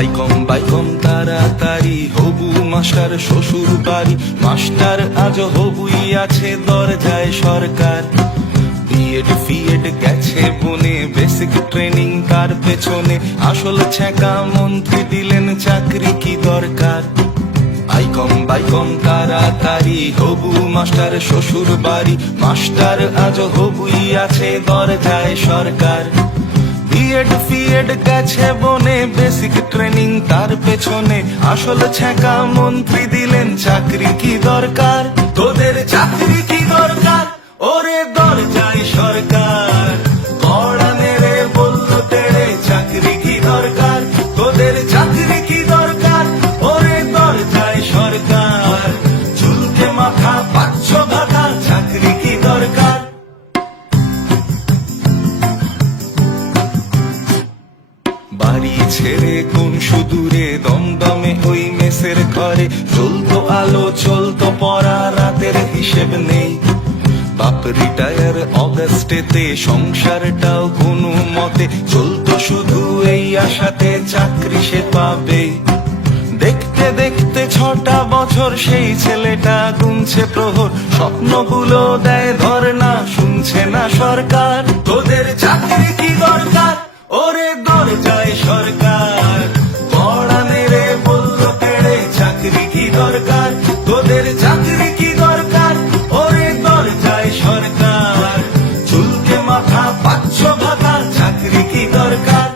I.Com বাইকম তাড়াতাড়ি হবু master শ্বশুর বাড়ি, মাস্টার আজ হবুই আছে দরজায় সরকার। বিএড ফিএড গেছে বনে, বেসিক ট্রেনিং তার পেছনে, আসল ছ্যাঁকা মন্ত্রী দিলেন চাকরি কি দরকার। আইকম বাইকম তাড়াতাড়ি হবু মাস্টার শ্বশুর বাড়ি, মাস্টার আজ হবুই আছে দরজায় সরকার। বিএড ফিএড গেছে বনে, বেসিক ট্রেনিং তার পেছনে, আসল ছ্যাঁকা মন্ত্রী দিলেন চাকরি কি দরকার। তোদের চাকরি কি দরকার ওরে দরজায় সরকার, কড়া মেরে বলল তেড়ে চাকরি কি দরকার। তোদের চাকরি কি দরকার ওরে দরজায় সরকার, চুলকে মাথা পাচ্ছ ভাতা চাকরি কি দরকার। বাড়ি ছেড়ে কোন সুদূরে দমদমে ওই মেসের ঘরে, চলতো আলো চলতো পড়া রাতের হিসেব নেই। বাপ রিটায়ার অগাস্টেতে, সংসারটাও কোনো মতে চলতো শুধু এই আশাতে চাকরি সে পাবে। দেখতে দেখতে 6টা বছর সেই ছেলেটা গুনছে প্রহর, স্বপ্নগুলো দেয় ধর্ণা শুনছে না সরকার। তোদের চাকরি কি দরকার ওরে দরজায় সরকার, কড়া মেরে বলল তেড়ে চাকরি কি দরকার। তোদের চাকরি কি দরকার ওরে দরজায় সরকার, চুলকে মাথা পাচ্ছ ভাতা চাকরি কি দরকার।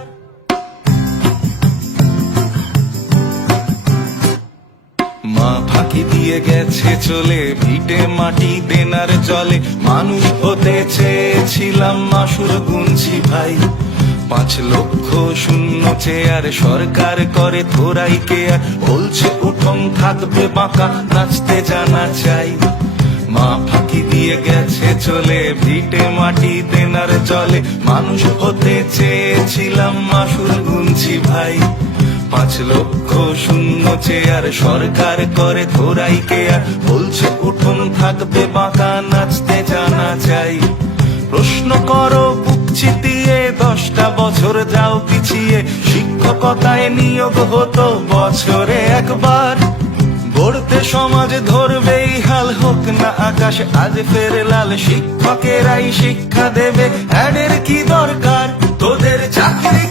মা ফাঁকি দিয়ে গেছে চলে, ভিটে মাটি দেনার জলে, মানুষ হতে চেয়েছিলাম মাসুর গুনছি ভাই। 5 লক্ষ শূন্য চেয়ার সরকার করে থোড়াই কেয়ার, বলছে উঠোন থাকবে বাঁকা নাচতে জানা চাই। মা ফাঁকি দিয়ে গেছে চলে, ভিটে মাটি দেনার জলে, মানুষ হতে চেয়েছিলাম মাসুর গুনছি ভাই। 5 লক্ষ শূন্য চেয়ার সরকার করে থোড়াই কেয়ার, বলছে উঠোন থাকবে বাঁকা নাচতে জানা চাই। প্রশ্ন করো বুক চিতিয়ে, 10টা বছর যাও পিছিয়ে, শিক্ষকতায় নিয়োগ হতো বছরে একবার। গড়তে সমাজ ধরবেই হাল, হোক না আকাশ আজ ফের লাল, শিক্ষকেরাই শিক্ষা দেবে, অ্যাডের কি দরকার। তোদের চাকরি